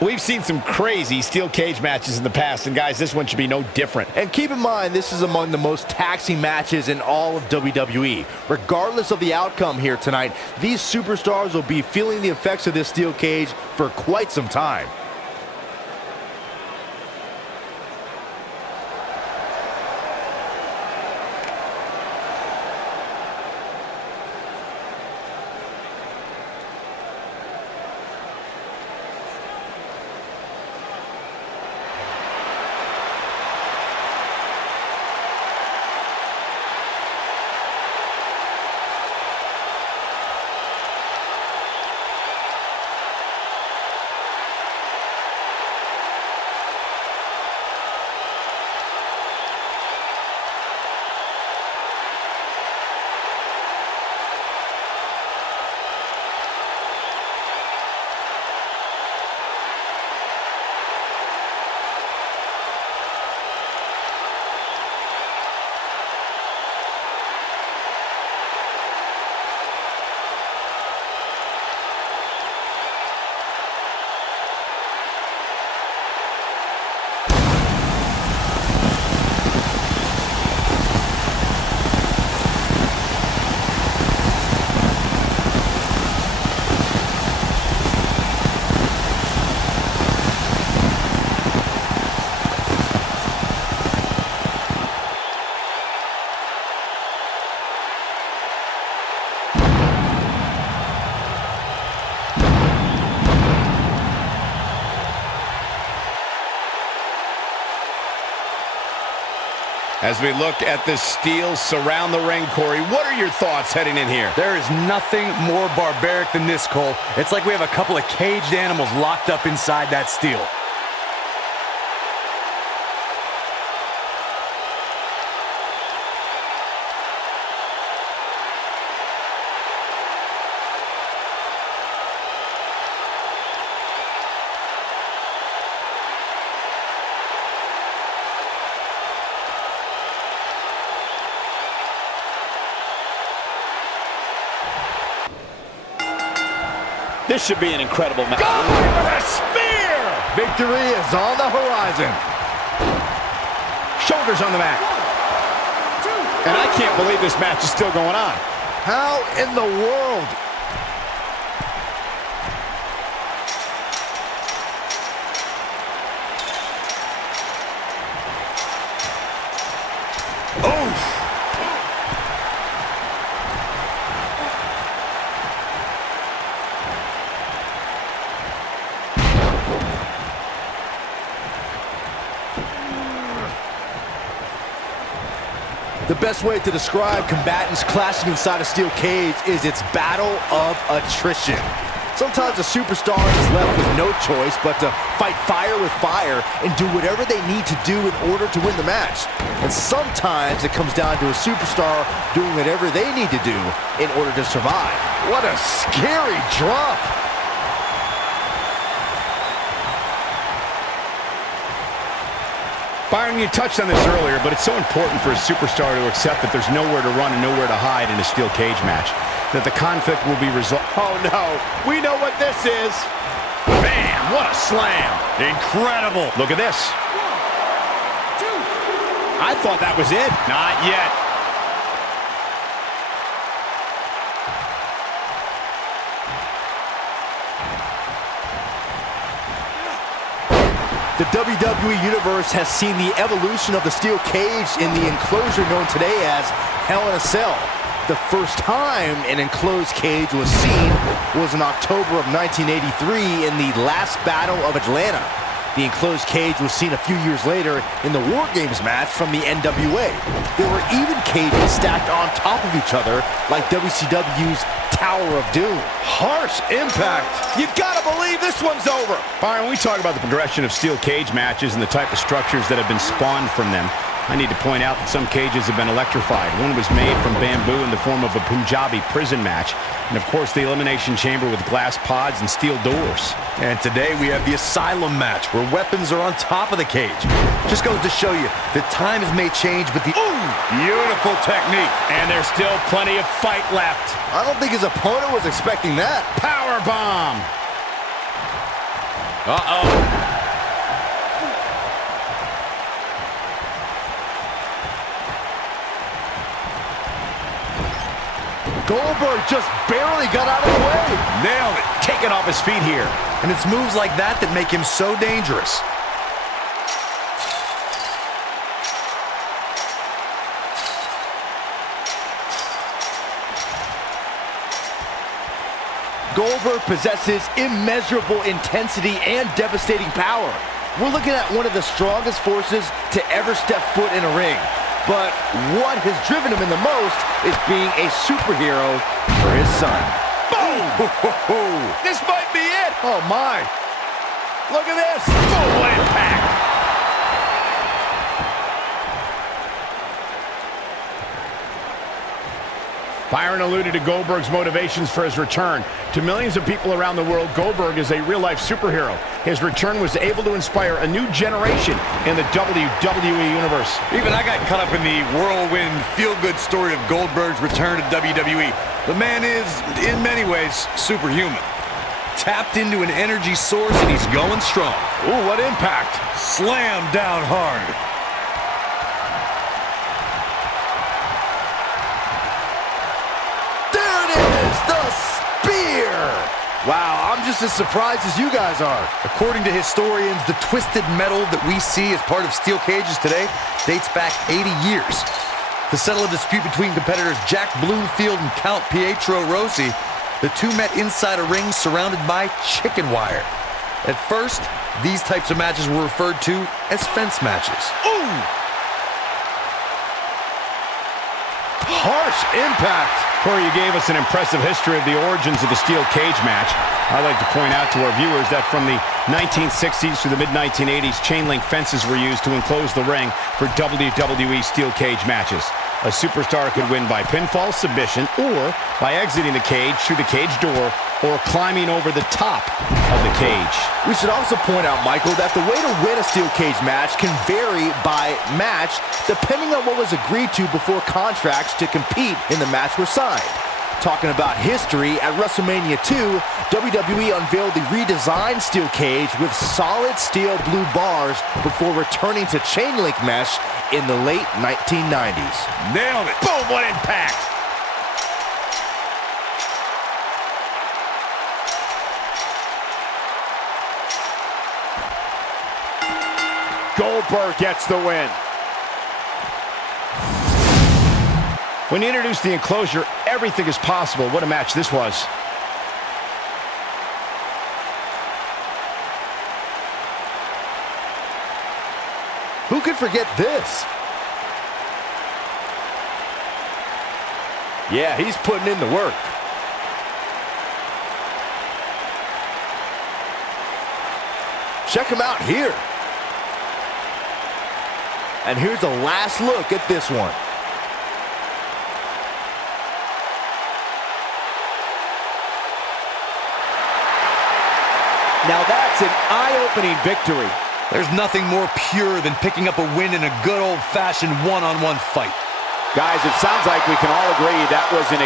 We've seen some crazy steel cage matches in the past, and guys, this one should be no different. And keep in mind, this is among the most taxing matches in all of WWE. Regardless of the outcome here tonight, these superstars will be feeling the effects of this steel cage for quite some time. As we look at the steel surround the ring, Corey, what are your thoughts heading in here? There is nothing more barbaric than this, Cole. It's like we have a couple of caged animals locked up inside that steel. This should be an incredible match. Goldberg with a spear! Victory is on the horizon. Shoulders on the mat. And I can't believe this match is still going on. How in the world? Oh! The best way to describe combatants clashing inside a steel cage is its battle of attrition. Sometimes a superstar is left with no choice but to fight fire with fire and do whatever they need to do in order to win the match. And sometimes it comes down to a superstar doing whatever they need to do in order to survive. What a scary drop! Byron, you touched on this earlier, but it's so important for a superstar to accept that there's nowhere to run and nowhere to hide in a steel cage match, that the conflict will be resolved. Oh no, we know what this is. Bam, what a slam. Incredible. Look at this. 1, 2. I thought that was it. Not yet. The WWE Universe has seen the evolution of the steel cage in the enclosure known today as Hell in a Cell. The first time an enclosed cage was seen was in October of 1983 in the last Battle of Atlanta. The enclosed cage was seen a few years later in the War Games match from the NWA. There were even cages stacked on top of each other like WCW's Tower of Doom. Harsh impact. You gotta believe this one's over. Byron, when we talk about the progression of steel cage matches and the type of structures that have been spawned from them, I need to point out that some cages have been electrified. One was made from bamboo in the form of a Punjabi prison match. And of course, the elimination chamber with glass pods and steel doors. And today we have the Asylum match, where weapons are on top of the cage. Just goes to show you that times may change, but the Beautiful technique. And there's still plenty of fight left. I don't think his opponent was expecting that. Power bomb. Uh-oh. Goldberg just barely got out of the way. Nailed it. Taken off his feet here. And it's moves like that that make him so dangerous. Goldberg possesses immeasurable intensity and devastating power. We're looking at one of the strongest forces to ever step foot in a ring. But what has driven him in the most is being a superhero for his son. Boom! This might be it. Oh, my. Look at this. Boom, what impact. Byron alluded to Goldberg's motivations for his return. To millions of people around the world, Goldberg is a real-life superhero. His return was able to inspire a new generation in the WWE Universe. Even I got caught up in the whirlwind, feel-good story of Goldberg's return to WWE. The man is, in many ways, superhuman. Tapped into an energy source, and he's going strong. Ooh, what impact. Slam down hard. Wow, I'm just as surprised as you guys are. According to historians, the twisted metal that we see as part of steel cages today dates back 80 years. To settle a dispute between competitors Jack Bloomfield and Count Pietro Rossi, the two met inside a ring surrounded by chicken wire. At first, these types of matches were referred to as fence matches. Ooh! Harsh impact. Corey, you gave us an impressive history of the origins of the steel cage match. I'd like to point out to our viewers that from the 1960s through the mid-1980s, chain link fences were used to enclose the ring for WWE steel cage matches. A superstar could win by pinfall, submission, or by exiting the cage through the cage door or climbing over the top of the cage. We should also point out, Michael, that the way to win a steel cage match can vary by match depending on what was agreed to before contracts to compete in the match were signed. Talking about history, at WrestleMania 2, WWE unveiled the redesigned steel cage with solid steel blue bars before returning to chain link mesh in the late 1990s. Nailed it. Boom, what impact. Goldberg gets the win. When he introduced the enclosure, everything is possible. What a match this was. Who could forget this? Yeah, he's putting in the work. Check him out here. And here's a last look at this one. Now that's an eye-opening victory. There's nothing more pure than picking up a win in a good old-fashioned one-on-one fight. Guys, it sounds like we can all agree that was an